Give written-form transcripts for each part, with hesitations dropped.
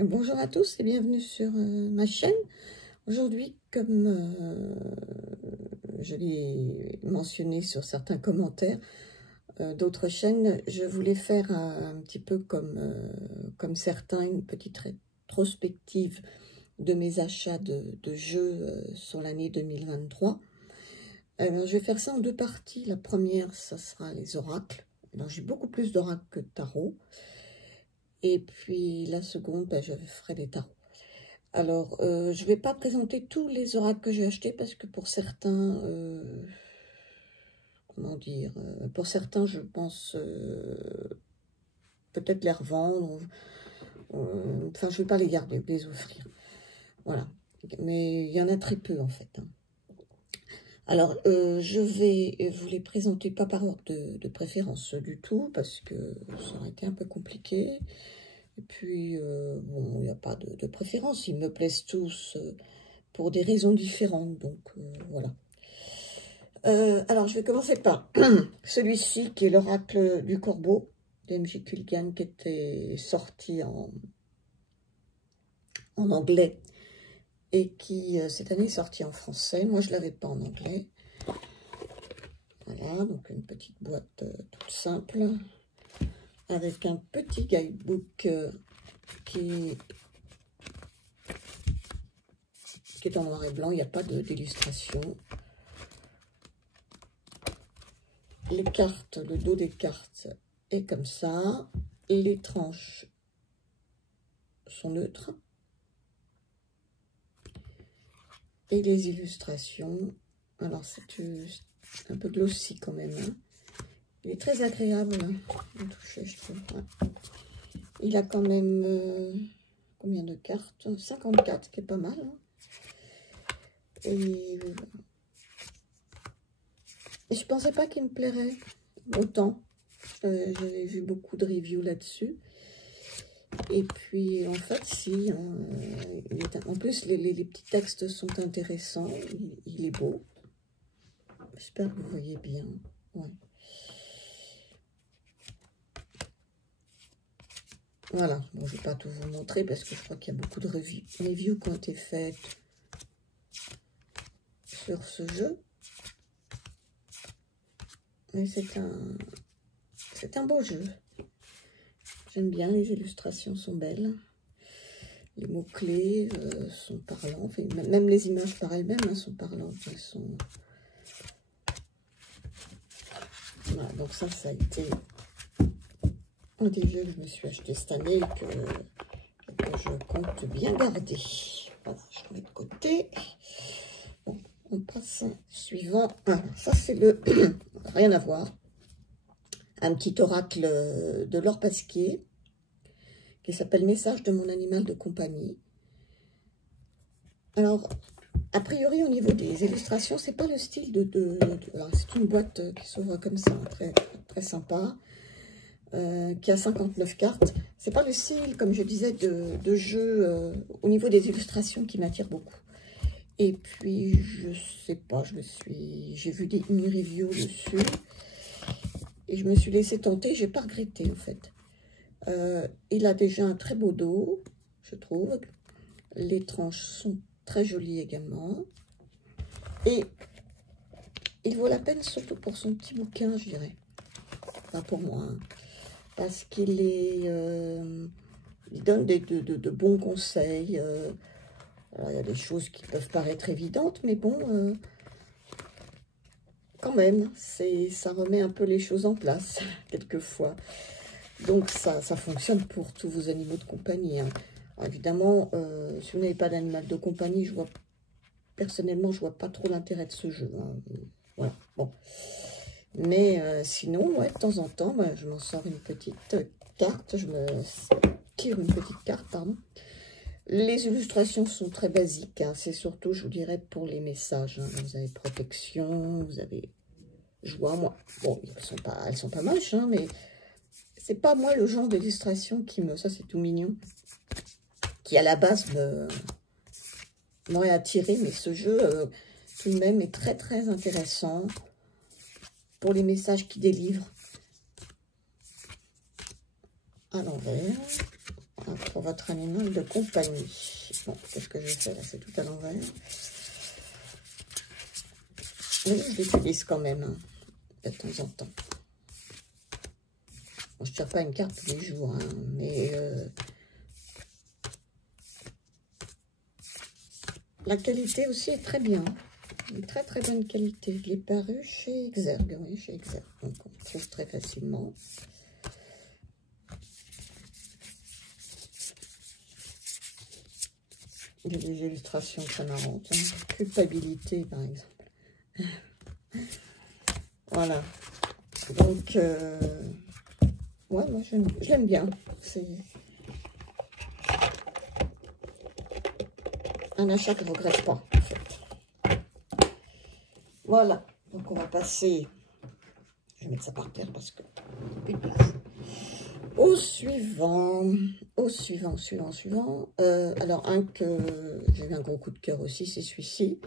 Bonjour à tous et bienvenue sur ma chaîne. Aujourd'hui, comme je l'ai mentionné sur certains commentaires d'autres chaînes, je voulais faire un petit peu comme certains, une petite rétrospective de mes achats de jeux sur l'année 2023. Alors, je vais faire ça en deux parties. La première, ça sera les oracles. Alors, j'ai beaucoup plus d'oracles que de tarot. Et puis la seconde, je ferai des tarots. Alors, je ne vais pas présenter tous les oracles que j'ai achetés parce que pour certains, comment dire, pour certains, je pense peut-être les revendre. Enfin, je ne vais pas les garder, les offrir. Voilà. Mais il y en a très peu en fait. Alors, je vais vous les présenter pas par ordre de préférence du tout parce que ça aurait été un peu compliqué. Et puis, bon, il n'y a pas de préférence. Ils me plaisent tous pour des raisons différentes. Donc, voilà. Alors, je vais commencer par celui-ci qui est l'oracle du corbeau d'M.J. Culligan qui était sorti en anglais et qui, cette année, est sorti en français. Moi, je ne l'avais pas en anglais. Voilà, donc une petite boîte toute simple avec un petit guidebook qui est en noir et blanc, il n'y a pas d'illustration. Les cartes, le dos des cartes est comme ça. Les tranches sont neutres. Et les illustrations, alors c'est un peu glossy quand même. Hein. Il est très agréable à toucher, je trouve. Ouais. Il a quand même combien de cartes? 54, qui est pas mal. Hein. Et je pensais pas qu'il me plairait autant. J'avais vu beaucoup de reviews là-dessus. Et puis, en fait, si. Hein, en plus, les petits textes sont intéressants. Il est beau. J'espère que vous voyez bien. Ouais. Voilà. Bon, je ne vais pas tout vous montrer parce que je crois qu'il y a beaucoup de reviews qui ont été faites sur ce jeu. Mais c'est un beau jeu. J'aime bien, les illustrations sont belles. Les mots-clés sont parlants. Enfin, même les images par elles-mêmes hein, sont parlantes. Elles sont... Voilà, donc ça a été un des jeux que je me suis acheté cette année et que je compte bien garder. Voilà, je le mets de côté. Bon, on passe au suivant. Ah, ça, c'est le... rien à voir. Un petit oracle de Laure Pasquier qui s'appelle « Message de mon animal de compagnie ». Alors, a priori, au niveau des illustrations, c'est pas le style c'est une boîte qui s'ouvre comme ça, très, très sympa, qui a 59 cartes. C'est pas le style, comme je disais, de jeu au niveau des illustrations qui m'attire beaucoup. Et puis, je sais pas, j'ai vu une review dessus et je me suis laissée tenter, j'ai pas regretté en fait. Il a déjà un très beau dos, je trouve. Les tranches sont très jolies également. Et il vaut la peine surtout pour son petit bouquin, je dirais. Pas pour moi. Hein. Parce qu'il il donne de bons conseils. Alors, il y a des choses qui peuvent paraître évidentes, mais bon, quand même, ça remet un peu les choses en place, quelquefois. Donc, ça fonctionne pour tous vos animaux de compagnie. Hein. Alors, évidemment, si vous n'avez pas d'animal de compagnie, personnellement, je vois pas trop l'intérêt de ce jeu. Hein. Voilà, bon. Mais sinon, ouais, de temps en temps, je m'en sors une petite carte. Je me tire une petite carte, pardon. Les illustrations sont très basiques. Hein. C'est surtout, je vous dirais, pour les messages. Hein. Vous avez protection, vous avez joie. Moi, bon, elles sont pas moches, hein, mais c'est pas moi le genre d'illustration qui me... Ça, c'est tout mignon. Qui, à la base, m'aurait attiré. Mais ce jeu, tout de même, est très, très intéressant pour les messages qu'il délivre. À l'envers. On votre animal de compagnie. Bon, qu'est-ce que je fais là? C'est tout à l'envers. Oui, je l'utilise quand même, hein, de temps en temps. Bon, je ne tire pas une carte tous les jours, hein, mais la qualité aussi est très bien. Une très très bonne qualité. Je l'ai paru chez Exergue, oui, chez Exergue. Donc on trouve très facilement. Il y a des illustrations très marrantes. Hein. Culpabilité, par exemple. Voilà. Donc, ouais, moi, je l'aime bien. C'est un achat que je ne regrette pas, en fait. Voilà. Donc, on va passer... Je vais mettre ça par terre parce que plus de place. Au suivant. Alors, un que j'ai eu un gros coup de cœur aussi, c'est celui-ci.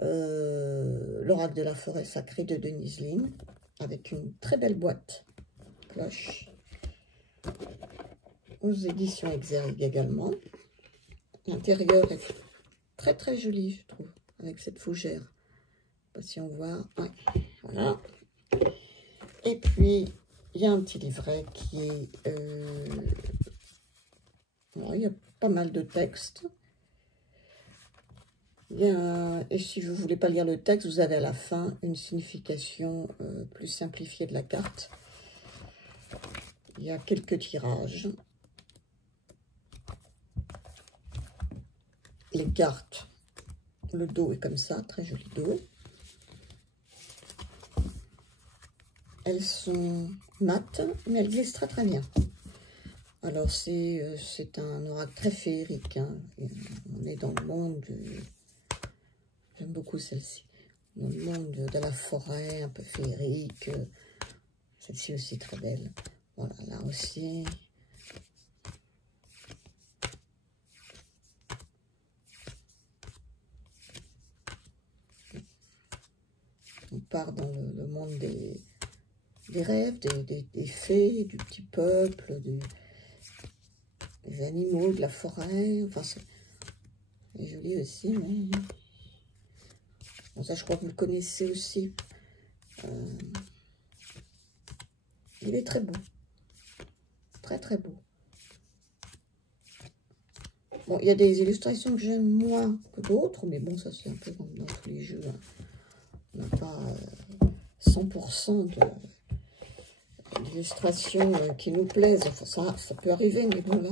L'Oracle de la forêt sacrée de Denise Lim, avec une très belle boîte cloche, aux éditions Exergue également. L'intérieur est très très joli, je trouve, avec cette fougère. Je sais pas si on voit. Ouais, voilà. Et puis il y a un petit livret qui est il y a pas mal de textes. Et si vous ne voulez pas lire le texte, vous avez à la fin une signification plus simplifiée de la carte. Il y a quelques tirages. Les cartes, le dos est comme ça, très joli dos. Elles sont mates, mais elles glissent très très bien. Alors c'est un oracle très féerique. Hein. On est dans le monde j'aime beaucoup celle-ci. Dans le monde de la forêt, un peu féerique. Celle-ci aussi très belle. Voilà, là aussi. On part dans le monde des rêves, des fées, du petit peuple, des animaux, de la forêt. Enfin, c'est joli aussi, mais... Bon, ça, je crois que vous le connaissez aussi. Il est très beau. Très, très beau. Bon, il y a des illustrations que j'aime moins que d'autres, mais bon, ça, c'est un peu dans tous les jeux. Hein. On n'a pas 100% d'illustrations qui nous plaisent. Enfin, ça peut arriver, mais bon, là...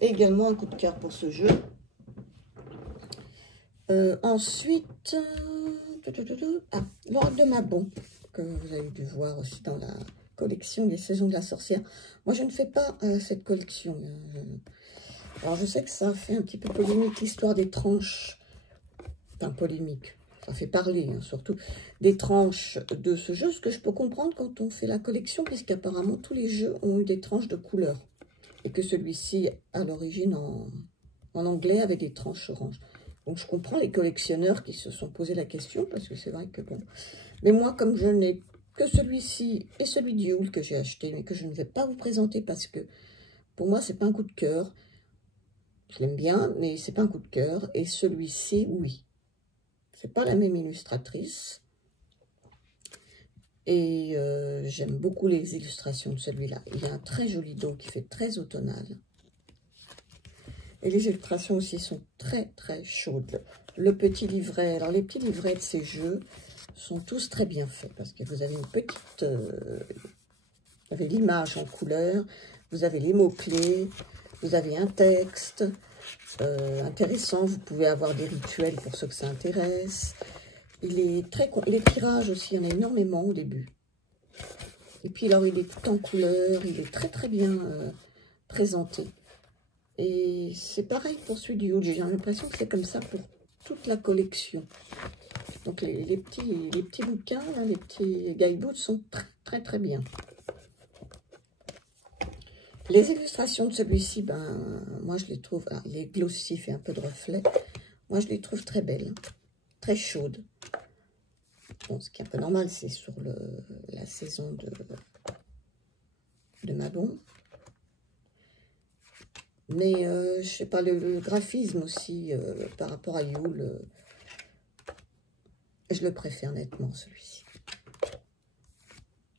également un coup de cœur pour ce jeu. Ensuite, l'Oracle de Mabon, que vous avez dû voir aussi dans la collection des Saisons de la Sorcière. Moi, je ne fais pas cette collection. Alors, je sais que ça fait un petit peu polémique, l'histoire des tranches. Enfin, polémique. Ça fait parler, hein, surtout, des tranches de ce jeu. Ce que je peux comprendre quand on fait la collection, puisqu'apparemment, tous les jeux ont eu des tranches de couleurs. Et que celui-ci, à l'origine, en anglais, avait des tranches oranges. Donc, je comprends les collectionneurs qui se sont posé la question, parce que c'est vrai que bon... Mais moi, comme je n'ai que celui-ci et celui du Yule que j'ai acheté, mais que je ne vais pas vous présenter parce que, pour moi, c'est pas un coup de cœur. Je l'aime bien, mais c'est pas un coup de cœur. Et celui-ci, oui. C'est pas la même illustratrice. Et j'aime beaucoup les illustrations de celui-là. Il y a un très joli dos qui fait très automnal. Et les illustrations aussi sont très très chaudes. Le petit livret, alors les petits livrets de ces jeux sont tous très bien faits parce que vous avez une petite, vous avez l'image en couleur, vous avez les mots-clés, vous avez un texte intéressant, vous pouvez avoir des rituels pour ceux que ça intéresse. Il est très, les tirages aussi, il y en a énormément au début. Et puis alors il est tout en couleur, il est très très bien présenté. Et c'est pareil pour celui du Yule. J'ai l'impression que c'est comme ça pour toute la collection. Donc les petits bouquins, là, les petits guidebooks sont très très très bien. Les illustrations de celui-ci, ben moi je les trouve, ah, il est glossy, fait un peu de reflet. Moi je les trouve très belles, très chaudes. Bon, ce qui est un peu normal, c'est sur la saison de Mabon. Mais je sais pas, le graphisme aussi, par rapport à Yule, je le préfère nettement, celui-ci.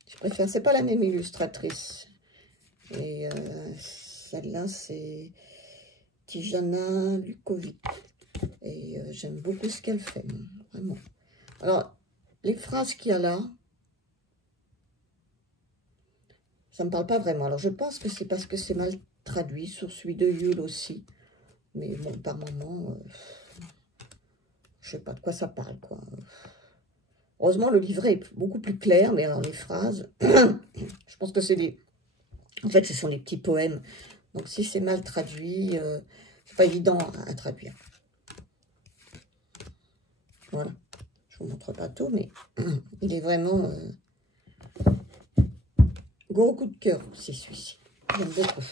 Je préfère, c'est pas la même illustratrice. Et celle-là, c'est Tijana Lukovic. Et j'aime beaucoup ce qu'elle fait, vraiment. Alors, les phrases qu'il y a là, ça ne me parle pas vraiment. Alors, je pense que c'est parce que c'est mal traduit sur celui de Yule aussi. Mais bon, par moment, je sais pas de quoi ça parle, quoi. Heureusement, le livret est beaucoup plus clair, mais alors les phrases, je pense que c'est des... En fait, ce sont des petits poèmes. Donc, si c'est mal traduit, c'est pas évident à traduire. Voilà. Je vous montre pas tout, mais il est vraiment... gros coup de cœur aussi, celui-ci. J'aime beaucoup.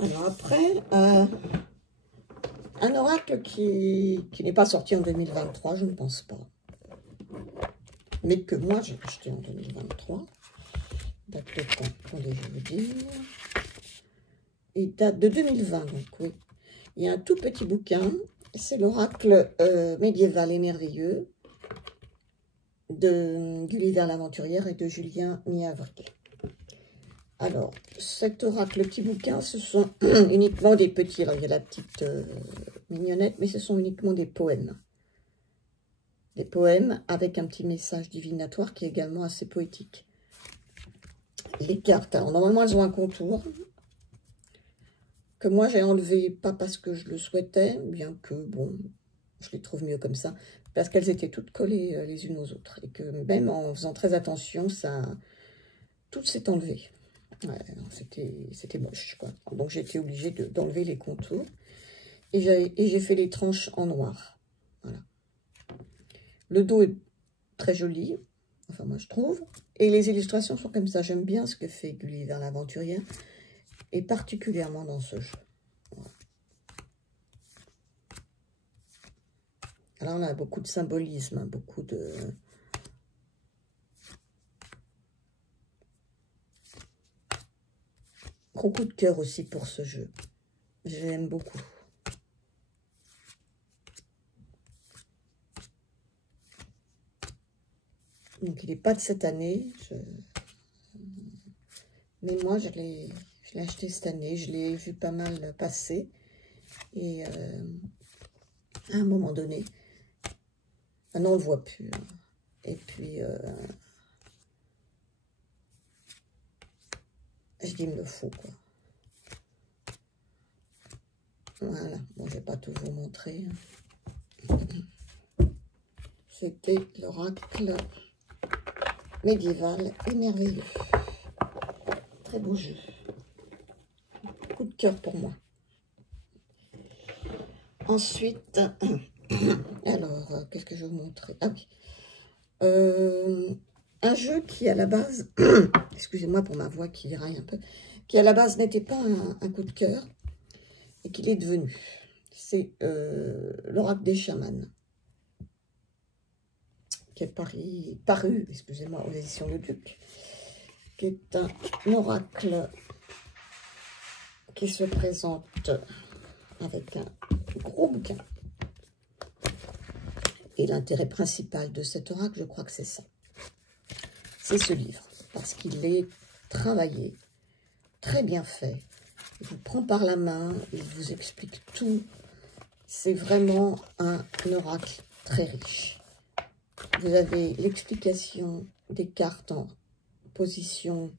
Alors après, un oracle qui n'est pas sorti en 2023, je ne pense pas. Mais que moi, j'ai acheté en 2023. Date de quand? Attendez, je vais vous dire. Il date de 2020, donc oui. Il y a un tout petit bouquin. C'est l'oracle médiéval et merveilleux de Gulliver l'aventurière et de Julien Niavril. Alors, cet oracle, le petit bouquin, ce sont uniquement des petits. Alors, il y a la petite mignonnette, mais ce sont uniquement des poèmes. Des poèmes avec un petit message divinatoire qui est également assez poétique. Les cartes, alors normalement, elles ont un contour que moi, j'ai enlevé, pas parce que je le souhaitais, bien que, bon, je les trouve mieux comme ça, parce qu'elles étaient toutes collées les unes aux autres. Et que même en faisant très attention, ça, tout s'est enlevé. Ouais, c'était moche, quoi. Donc, j'ai été obligée d'enlever les contours. Et j'ai fait les tranches en noir. Voilà. Le dos est très joli. Enfin, moi, je trouve. Et les illustrations sont comme ça. J'aime bien ce que fait Gulliver l'aventurière. Et particulièrement dans ce jeu. Voilà. Alors, on a beaucoup de symbolisme. Hein, beaucoup de... Gros coup de cœur aussi pour ce jeu. J'aime beaucoup. Donc, il n'est pas de cette année. Mais moi, je l'ai acheté cette année. Je l'ai vu pas mal passer. Et à un moment donné, maintenant, on ne le voit plus. Hein. Et puis, je dis, il me le faut, quoi. Voilà. Bon, je vais pas tout vous montrer. C'était l'oracle médiéval et merveilleux. Très beau jeu. Coup de cœur pour moi. Ensuite, alors, qu'est-ce que je vais vous montrer? Ah oui. Un jeu qui, à la base, excusez-moi pour ma voix qui raille un peu, qui, à la base, n'était pas un coup de cœur et qu'il est devenu. C'est l'oracle des chamans, qui est paru, excusez-moi, aux éditions Le Duc, qui est un oracle qui se présente avec un gros bouquin. Et l'intérêt principal de cet oracle, je crois que c'est ça. C'est ce livre, parce qu'il est travaillé, très bien fait. Il vous prend par la main, il vous explique tout. C'est vraiment un oracle très riche. Vous avez l'explication des cartes en position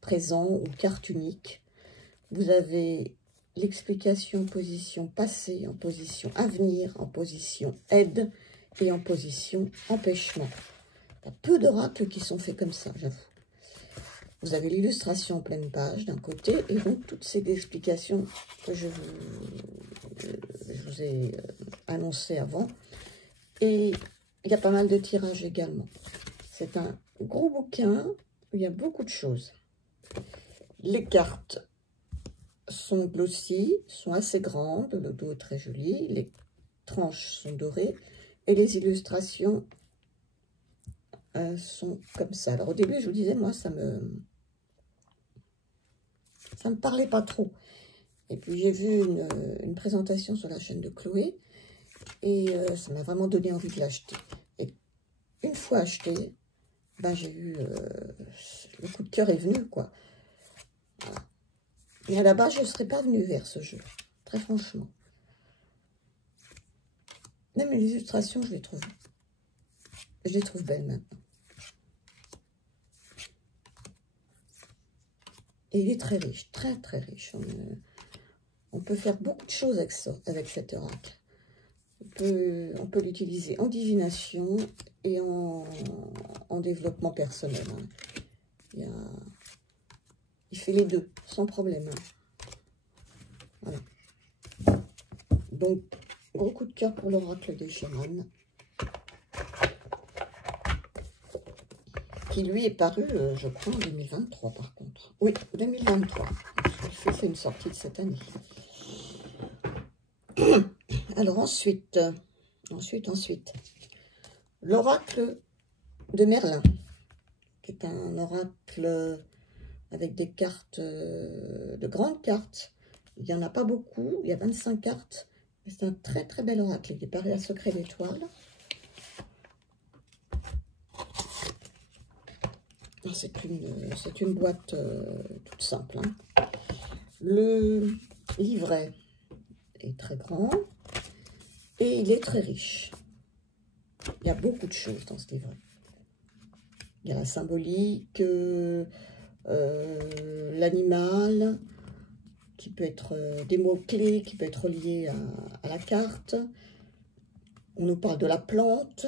présent ou carte unique. Vous avez l'explication en position passée, en position avenir, en position aide et en position empêchement. Il y a peu d'oracles qui sont faits comme ça, j'avoue. Vous avez l'illustration en pleine page d'un côté et donc toutes ces explications que je vous ai annoncées avant. Et il y a pas mal de tirages également. C'est un gros bouquin où il y a beaucoup de choses. Les cartes sont glossy, sont assez grandes, le dos est très joli, les tranches sont dorées et les illustrations sont comme ça. Alors au début, je vous disais, moi, ça me Ça ne me parlait pas trop. Et puis j'ai vu une présentation sur la chaîne de Chloé. Et ça m'a vraiment donné envie de l'acheter. Et une fois acheté, ben, j'ai eu... le coup de cœur est venu, quoi. Voilà. Et à la base, je ne serais pas venue vers ce jeu. Très franchement. Même les illustrations, je les trouve belles maintenant. Et il est très riche, très très riche. On peut faire beaucoup de choses avec cet oracle. On peut l'utiliser en divination et en développement personnel. Hein. Il fait les deux, sans problème. Hein. Voilà. Donc, gros coup de cœur pour l'oracle des chamans. Qui lui est paru, je crois, en 2023 par contre. Oui, 2023. Il fait une sortie de cette année. Alors ensuite, l'oracle de Merlin, qui est un oracle avec des cartes, de grandes cartes. Il n'y en a pas beaucoup, il y a 25 cartes. C'est un très très bel oracle, il est paru à Secret d'étoiles. C'est une boîte toute simple. Hein. Le livret est très grand et il est très riche. Il y a beaucoup de choses dans ce livret. Il y a la symbolique, l'animal, qui peut être des mots-clés, qui peut être liés à la carte. On nous parle de la plante,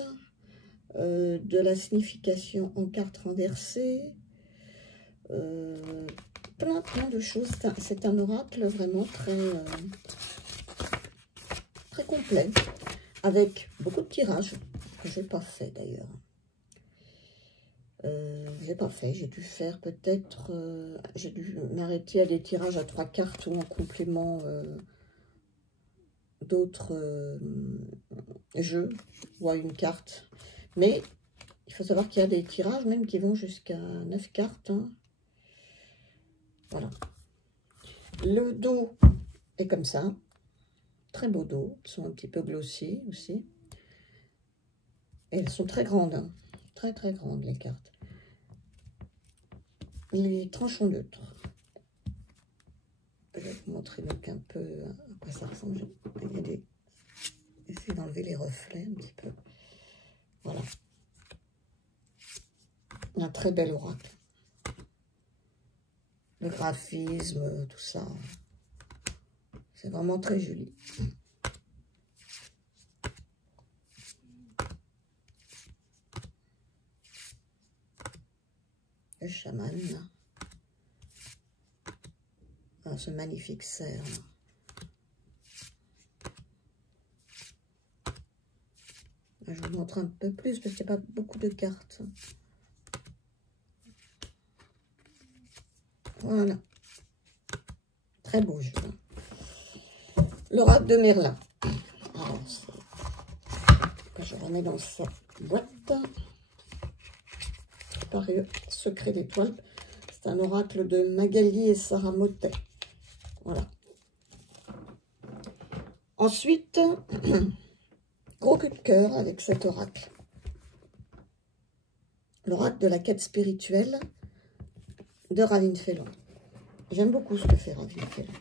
de la signification en carte renversée, plein de choses. C'est un oracle vraiment très complet, avec beaucoup de tirages, que je n'ai pas fait d'ailleurs. J'ai pas fait, j'ai dû faire peut-être, j'ai dû m'arrêter à des tirages à 3 cartes ou en complément d'autres jeux ou à une carte. Mais il faut savoir qu'il y a des tirages même qui vont jusqu'à 9 cartes. Hein. Voilà. Le dos est comme ça. Très beau dos. Ils sont un petit peu glossés aussi. Et elles sont très grandes. Hein. Très très grandes les cartes. Les tranchons neutres. Je vais vous montrer donc un peu à quoi ça ressemble. Il y a des... Essayez d'enlever les reflets un petit peu. Voilà. Un très bel oracle. Le graphisme, tout ça. C'est vraiment très joli. Le chaman. Ah, ce magnifique cerf. Je vous montre un peu plus parce qu'il n'y a pas beaucoup de cartes. Voilà. Très beau jeu. L'oracle de Merlin. Alors, je remets dans sa boîte. Paru Secret d'étoiles. C'est un oracle de Magali et Sarah Motet. Voilà. Ensuite, gros coup de cœur avec cet oracle. L'oracle de la quête spirituelle de Ravine Fellon. J'aime beaucoup ce que fait Ravine Fellon.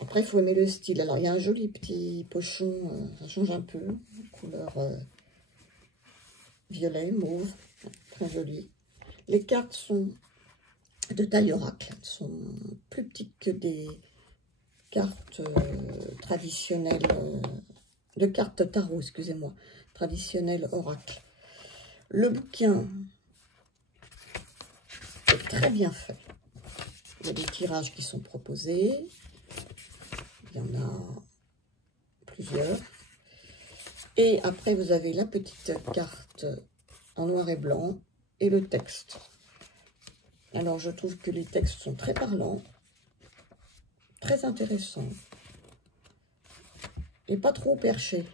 Après, il faut aimer le style. Alors, il y a un joli petit pochon, ça change un peu, couleur violet, mauve, très joli. Les cartes sont de taille oracle, elles sont plus petites que des cartes traditionnelles, de cartes tarot, excusez-moi, traditionnelles oracle. Le bouquin est très bien fait. Il y a des tirages qui sont proposés. Il y en a plusieurs. Et après, vous avez la petite carte en noir et blanc et le texte. Alors, je trouve que les textes sont très parlants, très intéressants et pas trop perchés.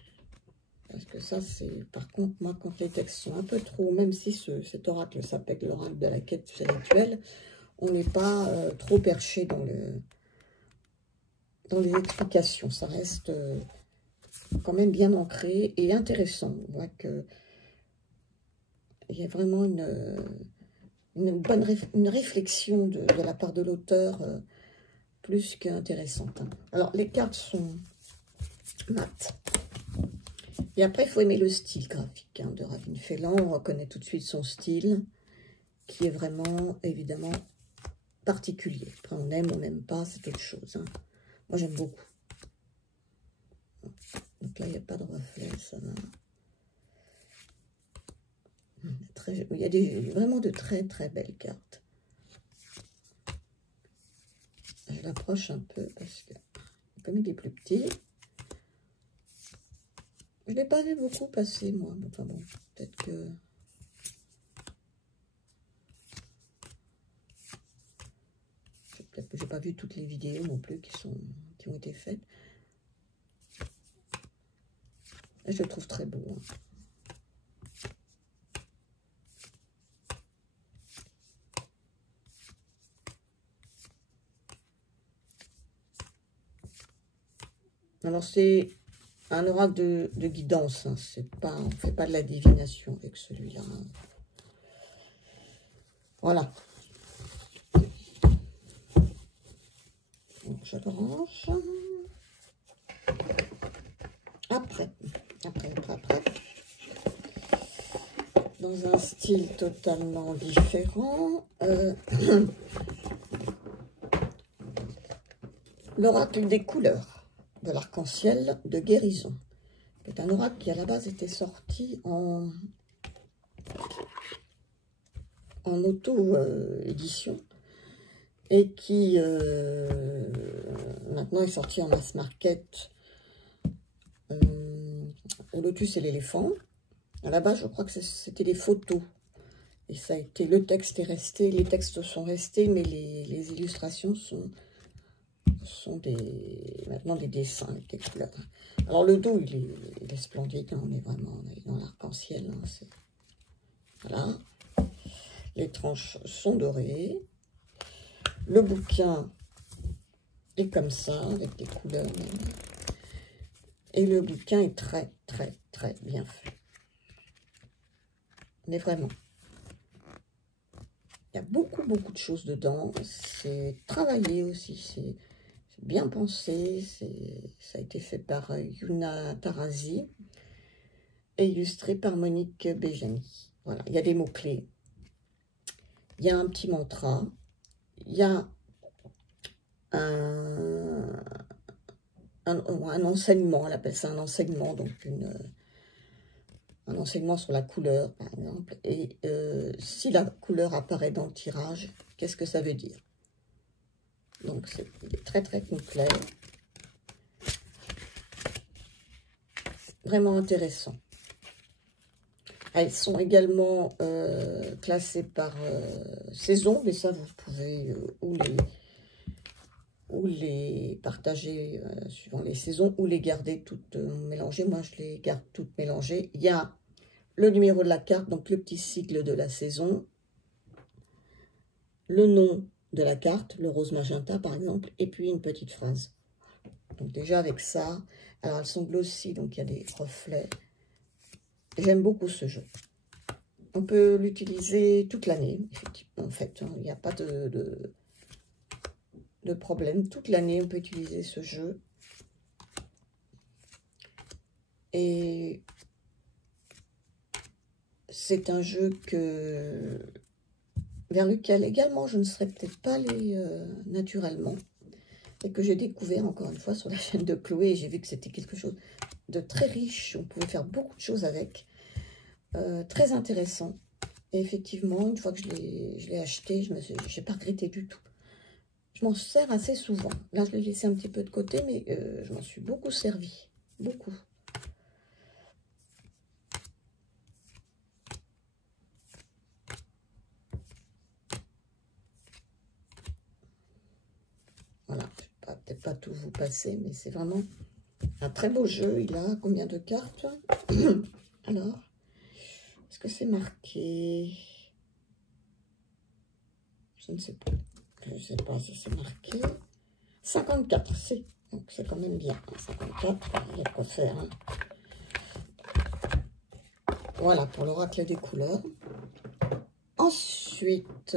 Parce que ça, c'est... Par contre, moi, quand les textes sont un peu trop, même si cet oracle s'appelle l'oracle de la quête spirituelle, on n'est pas trop perché dans les explications. Ça reste quand même bien ancré et intéressant. On voit qu'il y a vraiment une réflexion de la part de l'auteur plus qu'intéressante. Hein. Alors, les cartes sont mates. Et après, il faut aimer le style graphique hein, de Ravine Faisan. On reconnaît tout de suite son style, qui est vraiment, évidemment, particulier. Après, on n'aime pas, c'est autre chose. Hein. Moi, j'aime beaucoup. Donc là, il n'y a pas de reflet, ça va. Il y a vraiment de très, très belles cartes. Je l'approche un peu parce que, comme il est plus petit, je ne l'ai pas vu beaucoup passer, moi. Enfin bon, peut-être que... Peut-être que je n'ai pas vu toutes les vidéos non plus qui ont été faites. Et je le trouve très beau. Hein. Alors, c'est un oracle de guidance. Hein. On ne fait pas de la divination avec celui-là. Hein. Voilà. Donc, je le range. Après. Dans un style totalement différent. L'oracle des couleurs de l'arc-en-ciel de guérison. C'est un oracle qui à la base était sorti en auto-édition et qui maintenant est sorti en mass market. Le lotus et l'éléphant. À la base, je crois que c'était des photos. Et ça a été, le texte est resté, les textes sont restés, mais les illustrations sont maintenant des dessins avec des couleurs. Alors le dos, il est splendide, hein, on est vraiment dans l'arc-en-ciel. Hein, voilà. Les tranches sont dorées. Le bouquin est comme ça, avec des couleurs. Et le bouquin est très, très, très bien fait. Mais vraiment. Il y a beaucoup, beaucoup de choses dedans. C'est travaillé aussi, c'est bien pensé. Ça a été fait par Yuna Tarazi et illustré par Monique Béjani. Voilà, il y a des mots-clés. Il y a un petit mantra. Il y a un enseignement, elle appelle ça un enseignement, donc un enseignement sur la couleur, par exemple. Et si la couleur apparaît dans le tirage, qu'est-ce que ça veut dire? Donc, c'est très, très complet. Vraiment intéressant. Elles sont également classées par saison, mais ça, vous pouvez ou les partager suivant les saisons, ou les garder toutes mélangées. Moi, je les garde toutes mélangées. Il y a le numéro de la carte, donc le petit sigle de la saison, le nom de la carte, le rose magenta par exemple, et puis une petite phrase. Donc déjà avec ça, alors elles sont glossy, donc il y a des reflets. J'aime beaucoup ce jeu. On peut l'utiliser toute l'année, effectivement, en fait. Hein, il n'y a pas de problème. Toute l'année, on peut utiliser ce jeu. Et c'est un jeu vers lequel également je ne serais peut-être pas allée naturellement. Et que j'ai découvert encore une fois sur la chaîne de Chloé. Et j'ai vu que c'était quelque chose de très riche. On pouvait faire beaucoup de choses avec. Très intéressant. Et effectivement, une fois que je l'ai acheté, je n'ai pas regretté du tout. Je m'en sers assez souvent. Là, je l'ai laissé un petit peu de côté, mais je m'en suis beaucoup servi. Beaucoup. Voilà, je ne vais peut-être pas tout vous passer, mais c'est vraiment un très beau jeu. Il a combien de cartes? Alors, est-ce que c'est marqué? Je ne sais pas. Je ne sais pas si c'est marqué. 54, c'est. Donc c'est quand même bien. 54, il y a de quoi faire. Hein. Voilà pour l'oracle des couleurs. Ensuite,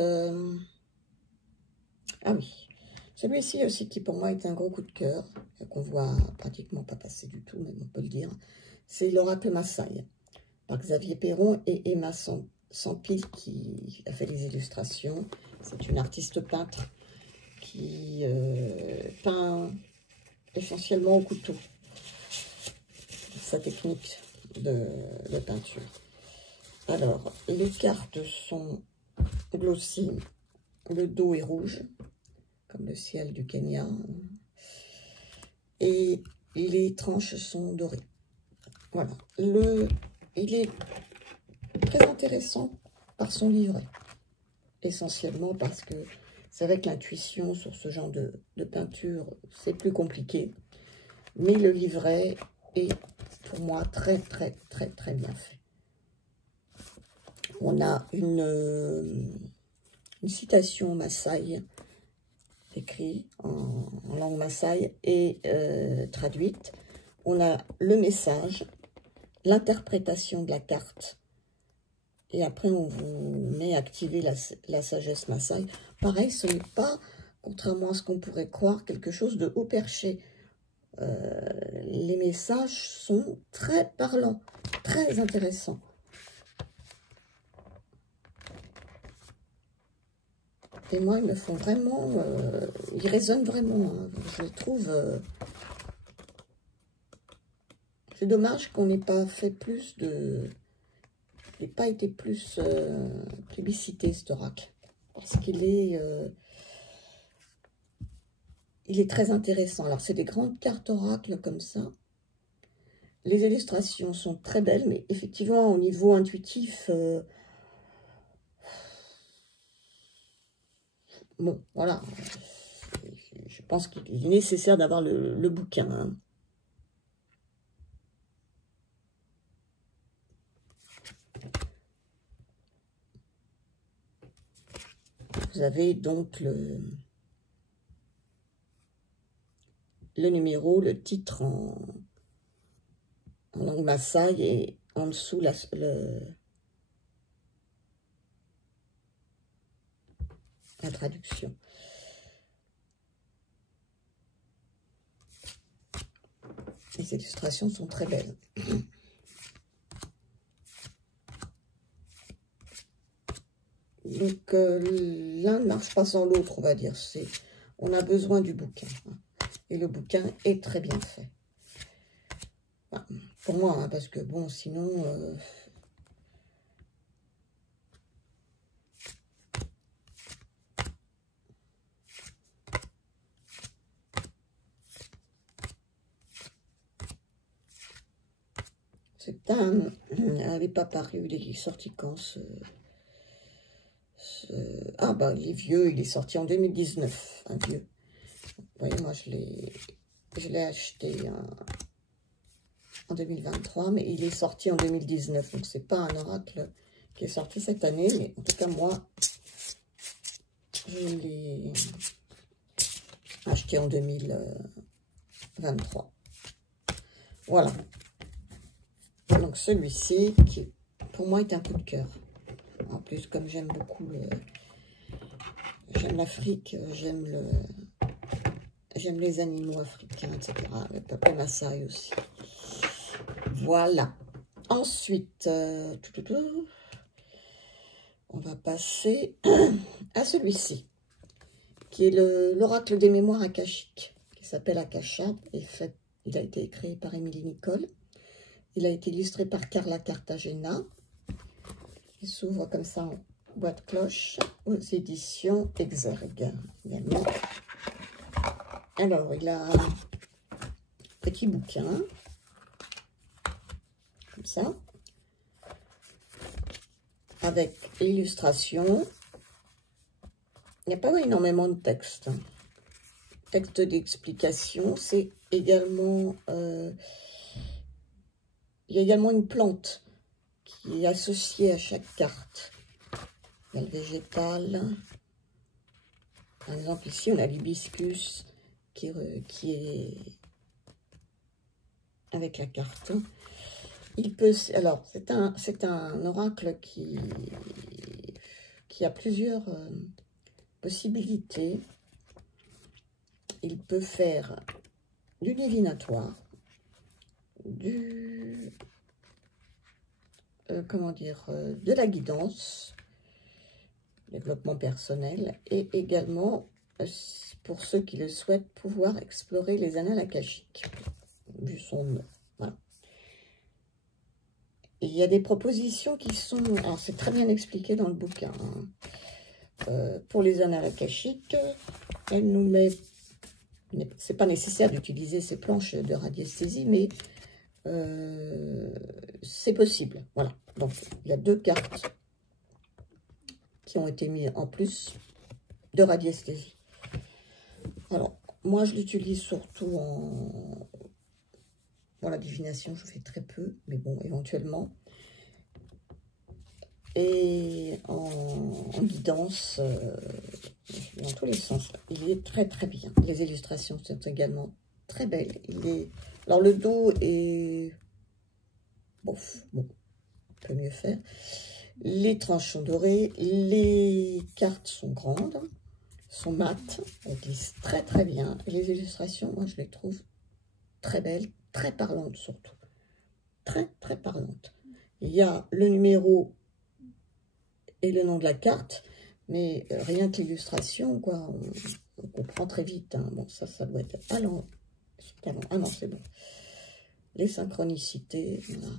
ah oui, celui-ci aussi qui pour moi est un gros coup de cœur, qu'on voit pratiquement pas passer du tout, même on peut le dire. C'est l'oracle Massaï, par Xavier Perron et Emma Sampi qui a fait les illustrations. C'est une artiste peintre qui peint essentiellement au couteau. Sa technique de peinture. Alors, les cartes sont glossy, le dos est rouge, comme le ciel du Kenya, et les tranches sont dorées. Voilà, il est très intéressant par son livret, essentiellement parce que c'est vrai que l'intuition sur ce genre de peinture, c'est plus compliqué, mais le livret est pour moi très bien fait. On a une citation Massaï, écrite en langue Massaï et traduite. On a le message, l'interprétation de la carte, et après on vous met à activer la sagesse Massaï. Pareil, ce n'est pas, contrairement à ce qu'on pourrait croire, quelque chose de haut perché. Les messages sont très parlants, très intéressants. Et moi, ils me font vraiment... ils résonnent vraiment. Hein. Je les trouve... c'est dommage qu'on n'ait pas fait plus de... n'ait pas été plus plébiscité, cet oracle. Parce qu'il est... il est très intéressant. Alors, c'est des grandes cartes oracles comme ça. Les illustrations sont très belles, mais effectivement, au niveau intuitif... bon, voilà. Je pense qu'il est nécessaire d'avoir le bouquin. Hein. Vous avez donc le numéro, le titre en langue Massaï et en dessous la traduction. Les illustrations sont très belles. Donc, l'un ne marche pas sans l'autre, on va dire. On a besoin du bouquin. Hein. Et le bouquin est très bien fait. Enfin, pour moi, hein, parce que, bon, sinon... c'est un... Elle n'est pas paru, il est sorti quand ah, bah, il est vieux, il est sorti en 2019, un vieux. Vous voyez, moi, je l'ai acheté en 2023, mais il est sorti en 2019. Donc, c'est pas un oracle qui est sorti cette année, mais en tout cas, moi, je l'ai acheté en 2023. Voilà. Donc, celui-ci, qui, pour moi, est un coup de cœur. En plus, comme j'aime beaucoup j'aime l'Afrique, j'aime les animaux africains, etc. Le peuple Massaï aussi. Voilà. Ensuite, on va passer à celui-ci, qui est l'oracle des mémoires akashiques, qui s'appelle Akasha. Il a été créé par Émilie Nicole. Il a été illustré par Carla Cartagena. Il s'ouvre comme ça en boîte cloche aux éditions Exergue également. Alors, il a un petit bouquin, comme ça, avec illustration. Il n'y a pas énormément de texte. Texte d'explication, c'est également... il y a également une plante qui est associée à chaque carte. Il y a le végétal. Par exemple, ici, on a l'hibiscus qui est avec la carte. Il peut, alors, c'est un oracle qui a plusieurs possibilités. Il peut faire du divinatoire, comment dire, de la guidance, développement personnel, et également, pour ceux qui le souhaitent, pouvoir explorer les annales akashiques, vu son nom. Voilà. Et il y a des propositions qui sont, alors c'est très bien expliqué dans le bouquin, hein. Pour les annales akashiques, elle nous met, c'est pas nécessaire d'utiliser ces planches de radiesthésie, mais c'est possible. Voilà, donc il y a 2 cartes qui ont été mises en plus de radiesthésie. Alors, moi je l'utilise surtout dans la divination, je fais très peu, mais bon, éventuellement. Et en guidance, dans tous les sens. Il est très très bien. Les illustrations sont également très belles. Alors le dos est... Bon, on peut mieux faire. Les tranches sont dorées, les cartes sont grandes, sont mates, elles glissent très très bien. Et les illustrations, moi je les trouve très belles, très parlantes surtout. Très très parlantes. Il y a le numéro et le nom de la carte, mais rien que l'illustration, quoi, on comprend très vite. Hein. Bon, ça doit être... Ah non, c'est bon. Les synchronicités, voilà.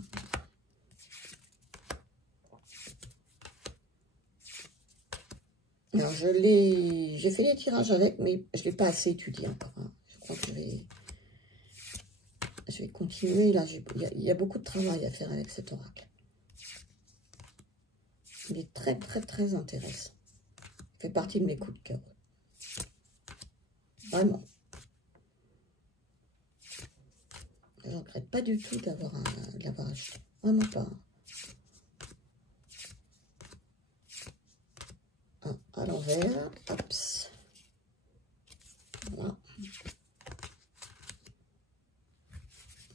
Alors, j'ai fait des tirages avec, mais je ne l'ai pas assez étudié encore. Hein. Je crois que je vais continuer. Là, il y a beaucoup de travail à faire avec cet oracle. Il est très, très, très intéressant. Il fait partie de mes coups de cœur. Vraiment. Je ne regrette pas du tout de l'avoir acheté. Vraiment pas. À l'envers, hop, voilà.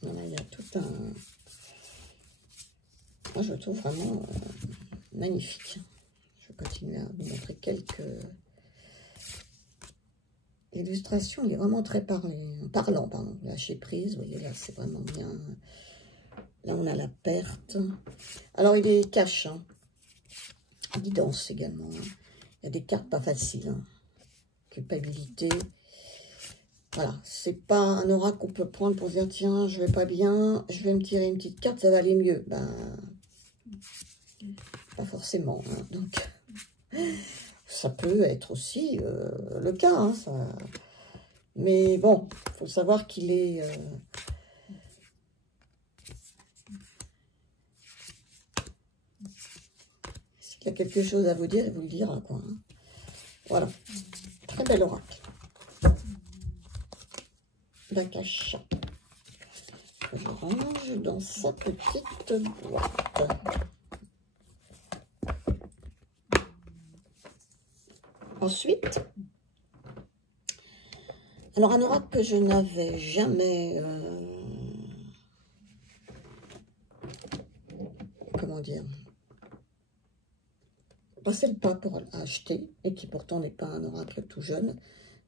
Voilà, il y a tout un... Moi, je le trouve vraiment magnifique. Je vais continuer à vous montrer quelques illustrations. Il est vraiment très parlant, pardon. Lâcher prise, vous voyez, là, c'est vraiment bien. Là, on a la perte. Alors, il est cash, hein. Guidance également. Hein. Il y a des cartes pas faciles. Hein. Culpabilité. Voilà, c'est pas un oracle qu'on peut prendre pour dire, tiens, je vais pas bien, je vais me tirer une petite carte, ça va aller mieux. Ben, pas forcément. Hein. Donc, ça peut être aussi le cas. Hein, ça... Mais bon, il faut savoir qu'il est... S'il y a quelque chose à vous dire, il vous le dira, quoi. Hein. Voilà, très bel oracle. L'akasha. Je range dans sa petite boîte. Ensuite, alors un oracle que je n'avais jamais, comment dire, passé le pas pour acheter, et qui pourtant n'est pas un oracle tout jeune,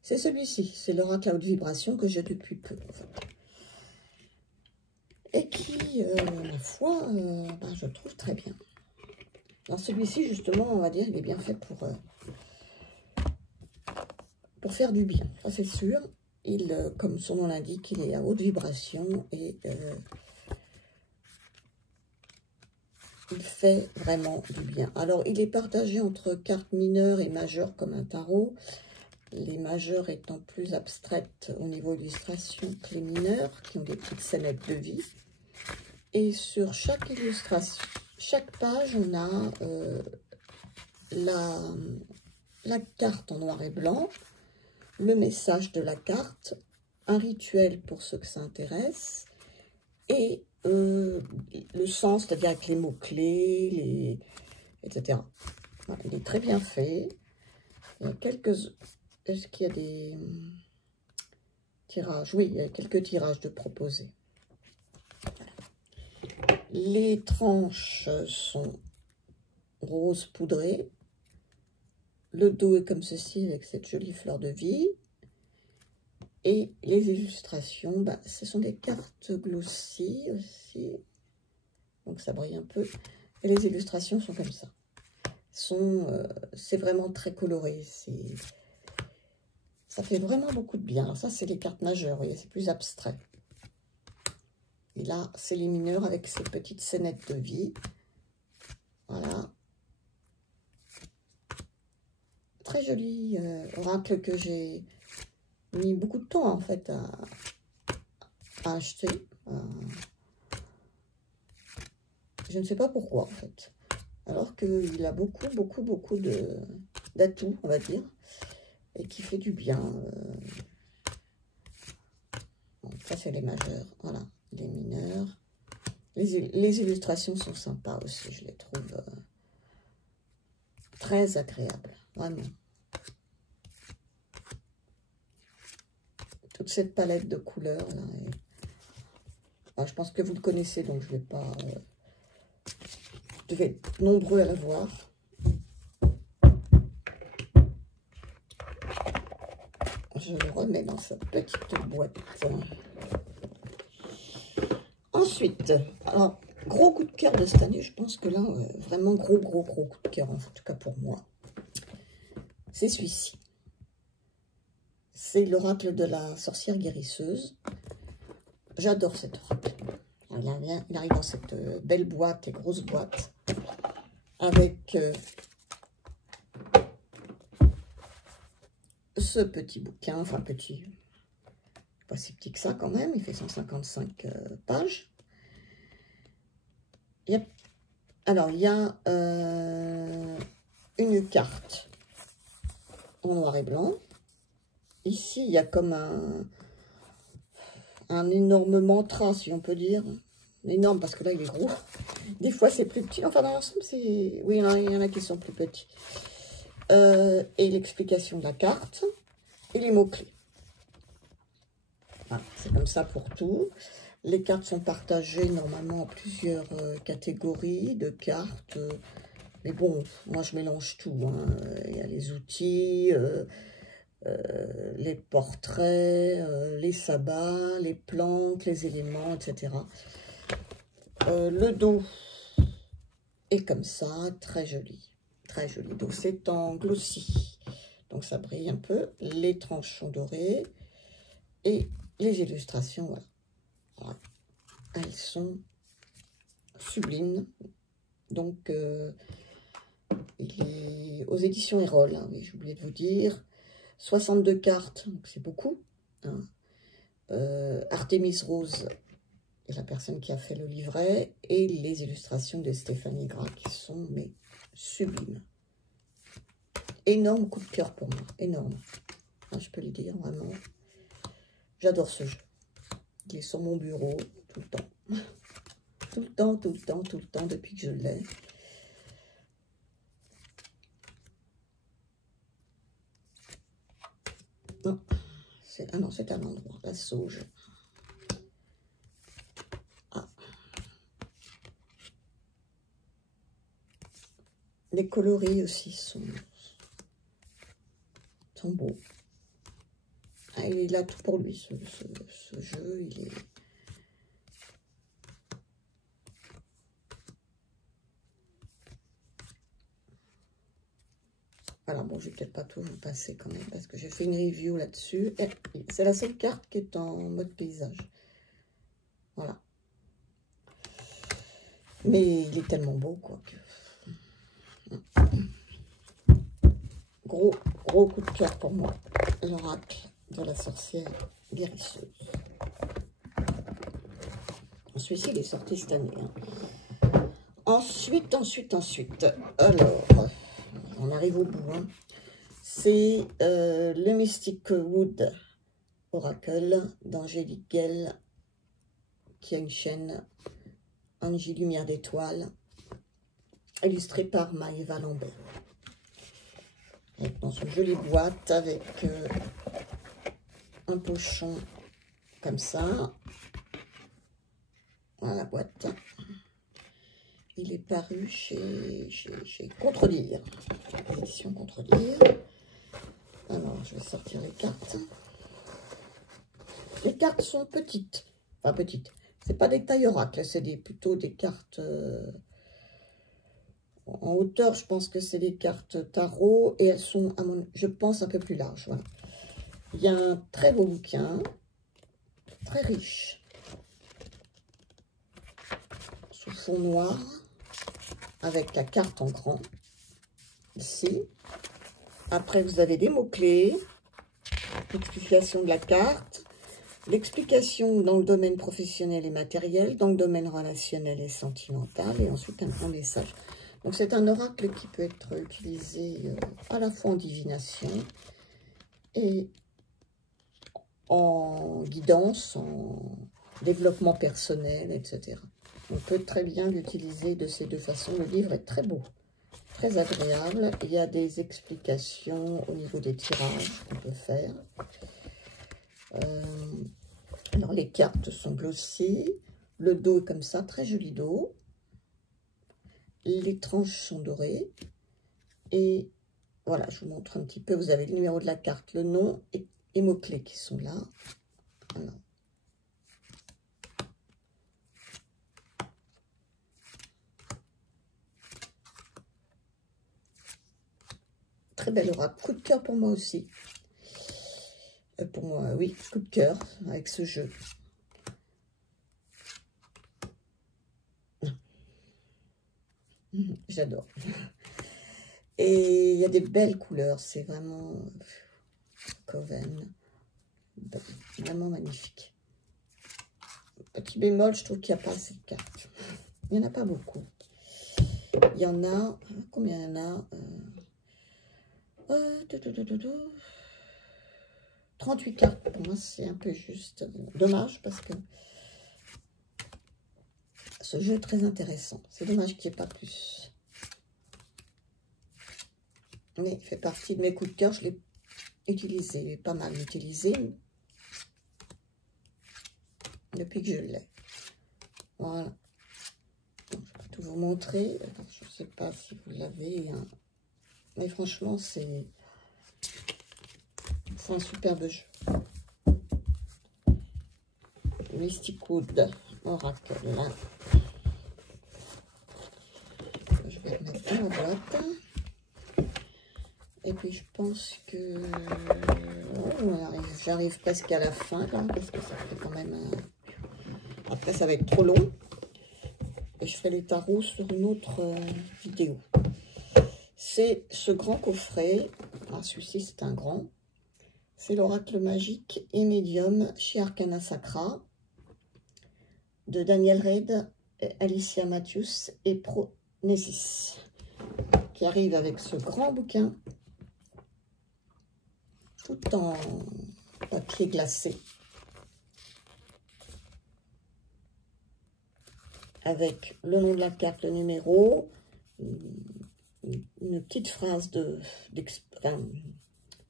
c'est celui-ci, c'est l'oracle à haute vibration que j'ai depuis peu, en fait. Et qui, ma foi, ben, je trouve très bien. Alors celui-ci, justement, on va dire, il est bien fait pour faire du bien, ça c'est sûr. Il, comme son nom l'indique, il est à haute vibration et il fait vraiment du bien. Alors, il est partagé entre cartes mineures et majeures comme un tarot. Les majeures étant plus abstraites au niveau illustration que les mineures, qui ont des petites scénettes de vie. Et sur chaque illustration, chaque page, on a la carte en noir et blanc, le message de la carte, un rituel pour ceux que ça intéresse, et le sens, c'est-à-dire avec les mots-clés, etc. Voilà, il est très bien fait. Il y a quelques Est-ce qu'il y a des tirages? Oui, il y a quelques tirages de proposés. Les tranches sont rose poudré. Le dos est comme ceci avec cette jolie fleur de vie. Et les illustrations, bah, ce sont des cartes glossy aussi. Donc ça brille un peu. Et les illustrations sont comme ça. C'est vraiment très coloré. Ça fait vraiment beaucoup de bien. Alors ça, c'est les cartes majeures, vous voyez, c'est plus abstrait. Et là, c'est les mineurs avec ces petites scénettes de vie. Voilà. Très joli oracle que j'ai mis beaucoup de temps, en fait, à acheter. Je ne sais pas pourquoi, en fait. Alors qu'il a beaucoup d'atouts, on va dire. Et qui fait du bien. Bon, ça, c'est les majeurs. Voilà, les mineurs. Les illustrations sont sympas aussi, je les trouve très agréables, vraiment. Toute cette palette de couleurs, là. Je pense que vous le connaissez, donc je ne vais pas... vous devez être nombreux à la voir. Je le remets dans sa petite boîte. Ensuite, alors, gros coup de cœur de cette année, je pense que là, vraiment gros coup de cœur, en tout cas pour moi. C'est celui-ci. C'est l'oracle de la sorcière guérisseuse. J'adore cet oracle. Il arrive dans cette belle boîte et grosse boîte avec ce petit bouquin, enfin petit, pas si petit que ça quand même, il fait 155 pages. Alors, il y a une carte en noir et blanc. Ici, il y a comme un énorme mantra, si on peut dire. Énorme, parce que là, il est gros. Des fois, c'est plus petit. Enfin, dans l'ensemble, c'est... Oui, il y en a qui sont plus petits. Et l'explication de la carte. Et les mots-clés. Voilà, c'est comme ça pour tout. Les cartes sont partagées normalement en plusieurs catégories de cartes. Mais bon, moi, je mélange tout. Hein. Il y a les outils... les portraits, les sabbats, les plantes, les éléments, etc. Le dos est comme ça, très joli. Très joli. Donc c'est en glossy. Donc ça brille un peu. Les tranches sont dorées. Et les illustrations, voilà. Voilà. Elles sont sublimes. Donc il est aux éditions Erol, hein, oui, j'ai oublié de vous dire. 62 cartes, c'est beaucoup. Hein. Artemis Rose est la personne qui a fait le livret. Et les illustrations de Stéphanie Gras qui sont mais sublimes. Énorme coup de cœur pour moi. Énorme. Hein, je peux le dire, vraiment. J'adore ce jeu. Il est sur mon bureau tout le temps. Tout le temps, depuis que je l'ai. Non, ah non, c'est un endroit, la sauge. Ah. Les coloris aussi sont beaux. Ah, il a tout pour lui, ce jeu, il est... Voilà, bon, je vais peut-être pas tout vous passer quand même, parce que j'ai fait une review là-dessus. C'est la seule carte qui est en mode paysage. Voilà. Mais il est tellement beau, quoi. Gros coup de cœur pour moi. L'oracle de la sorcière guérisseuse. Celui-ci, il est sorti cette année. Hein. Ensuite. Alors... On arrive au bout. Hein. C'est le Mystic Wood Oracle d'Angélique Gell, qui a une chaîne Angie Lumière d'étoiles, illustrée par Maëva Lambert. Dans une jolie boîte avec un pochon comme ça. Voilà la boîte. Il est paru chez Contredire, édition Contredire. Alors, je vais sortir les cartes. Les cartes sont petites. Enfin, petites. C'est pas des tailles oracle, c'est plutôt des cartes... en hauteur, je pense que c'est des cartes tarot. Et elles sont, je pense, un peu plus larges. Voilà. Il y a un très beau bouquin. Très riche. Sous fond noir. Avec la carte en grand. Ici. Après, vous avez des mots-clés. L'explication de la carte. L'explication dans le domaine professionnel et matériel, dans le domaine relationnel et sentimental, et ensuite un grand message. Donc c'est un oracle qui peut être utilisé à la fois en divination et en guidance, en développement personnel, etc. On peut très bien l'utiliser de ces deux façons. Le livre est très beau, très agréable. Il y a des explications au niveau des tirages qu'on peut faire. Alors, les cartes sont glossées. Le dos est comme ça, très joli dos. Les tranches sont dorées. Et voilà, je vous montre un petit peu. Vous avez le numéro de la carte, le nom et mots-clés qui sont là. Voilà. Très belle oracle. Coup de cœur pour moi aussi. Pour moi, oui, coup de cœur avec ce jeu. J'adore. Et il y a des belles couleurs. C'est vraiment Coven. Vraiment magnifique. Petit bémol, je trouve qu'il n'y a pas assez de cartes. Il n'y en a pas beaucoup. Il y en a... Combien il y en a 38 cartes. Pour moi, c'est un peu juste. Dommage parce que ce jeu est très intéressant. C'est dommage qu'il n'y ait pas plus. Mais il fait partie de mes coups de cœur. Je l'ai utilisé, pas mal utilisé. Depuis que je l'ai. Voilà. Donc, je vais tout vous montrer. Alors, je ne sais pas si vous l'avez. Hein. Mais franchement, c'est un superbe jeu. Mysticwood Oracle. Là. Je vais le mettre dans la boîte. Et puis je pense que j'arrive presque à la fin là, parce que ça fait quand même après ça va être trop long. Et je ferai les tarots sur une autre vidéo. C'est ce grand coffret. Alors celui-ci c'est un grand. C'est l'oracle magique et médium chez Arcana Sacra de Daniel Reid, Alicia Matthews et Pronesis, qui arrive avec ce grand bouquin tout en papier glacé, avec le nom de la carte, le numéro, une petite phrase de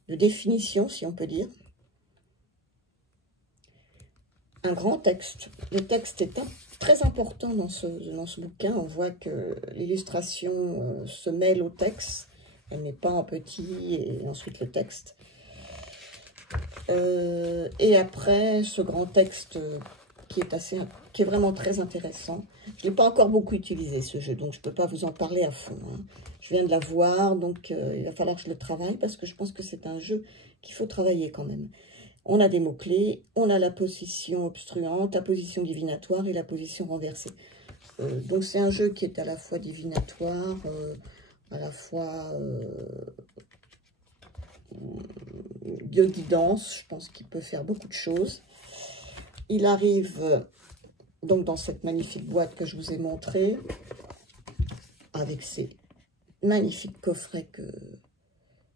définition, si on peut dire. Un grand texte. Le texte est très important dans ce bouquin. On voit que l'illustration se mêle au texte. Elle n'est pas en petit et ensuite le texte. Et après, ce grand texte qui est vraiment très intéressant. Je ne l'ai pas encore beaucoup utilisé, ce jeu, donc je ne peux pas vous en parler à fond. Hein. Je viens de l'avoir, donc il va falloir que je le travaille, parce que je pense que c'est un jeu qu'il faut travailler quand même. On a des mots-clés, on a la position obstruante, la position divinatoire et la position renversée. Donc c'est un jeu qui est à la fois divinatoire, à la fois... de guidance, je pense qu'il peut faire beaucoup de choses. Il arrive donc dans cette magnifique boîte que je vous ai montrée, avec ces magnifiques coffrets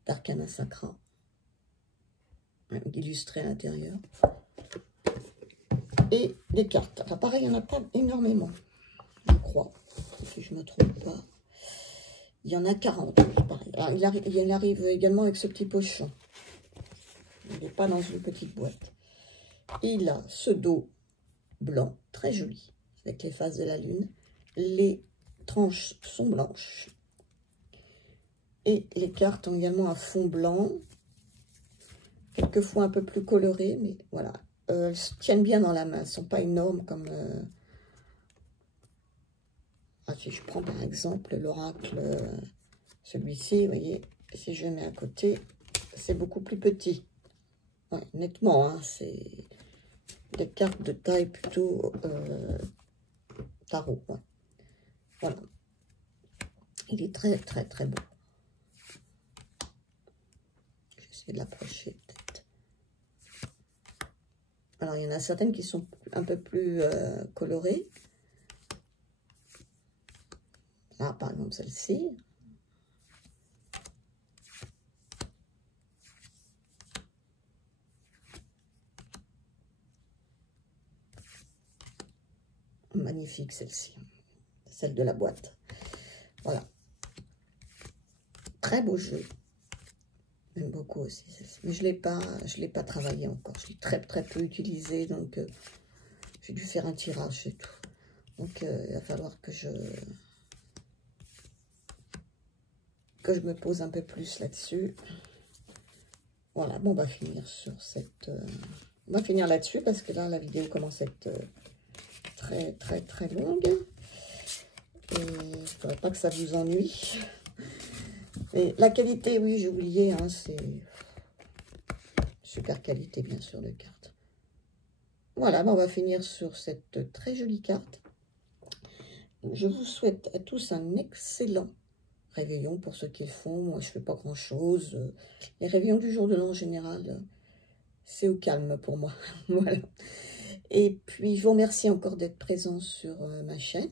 d'Arcana Sacra, illustrés à l'intérieur, et des cartes. Enfin, pareil, il n'y en a pas énormément, je crois, si je ne me trompe pas. Il y en a 40, pareil. Alors, il arrive également avec ce petit pochon. Il n'est pas dans une petite boîte. Il a ce dos blanc, très joli, avec les faces de la lune. Les tranches sont blanches. Et les cartes ont également un fond blanc, quelquefois un peu plus coloré, mais voilà. Elles se tiennent bien dans la main, elles ne sont pas énormes comme... Ah, si je prends par exemple l'oracle, celui-ci, vous voyez, si je mets à côté, c'est beaucoup plus petit. Ouais, nettement, hein, c'est des cartes de taille plutôt tarot. Ouais. Voilà. Il est très, très, très beau. J'essaie de l'approcher peut-être. Alors, il y en a certaines qui sont un peu plus colorées. Là, par exemple, celle-ci. Magnifique, celle-ci. Celle de la boîte. Voilà. Très beau jeu. J'aime beaucoup aussi celle-ci. Mais je l'ai pas travaillé encore. Je l'ai très, très peu utilisé. Donc, j'ai dû faire un tirage et tout. Donc, il va falloir que je me pose un peu plus là-dessus. Voilà, bon, on va finir sur cette... on va finir là-dessus parce que là, la vidéo commence à être très, très, très longue. Et il ne faudrait pas que ça vous ennuie. Et la qualité, oui, j'ai oublié, hein, c'est super qualité, bien sûr, de carte. Voilà, ben on va finir sur cette très jolie carte. Je vous souhaite à tous un excellent réveillon pour ceux qui le font. Moi, je ne fais pas grand-chose. Les réveillons du jour de l'an, en général, c'est au calme pour moi. Voilà. Et puis, je vous remercie encore d'être présent sur ma chaîne.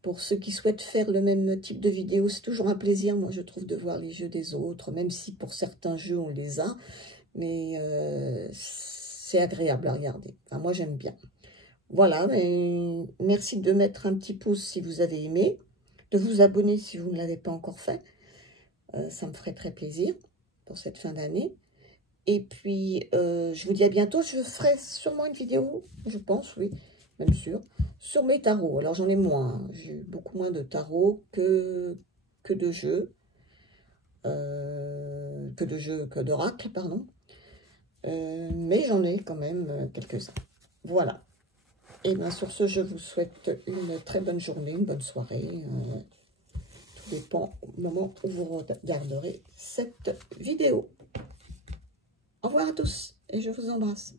Pour ceux qui souhaitent faire le même type de vidéo, c'est toujours un plaisir, moi, je trouve, de voir les jeux des autres, même si pour certains jeux, on les a. Mais c'est agréable à regarder. Enfin, moi, j'aime bien. Voilà, mais merci de mettre un petit pouce si vous avez aimé, de vous abonner si vous ne l'avez pas encore fait. Ça me ferait très plaisir pour cette fin d'année. Et puis, je vous dis à bientôt. Je ferai sûrement une vidéo, je pense, oui, même sûr, sur mes tarots. Alors, j'en ai moins. Hein. J'ai beaucoup moins de tarots que de jeux. Que d'oracles, pardon. Mais j'en ai quand même quelques-uns. Voilà. Et bien sur ce, je vous souhaite une très bonne journée, une bonne soirée. Tout dépend au moment où vous regarderez cette vidéo. Au revoir à tous et je vous embrasse.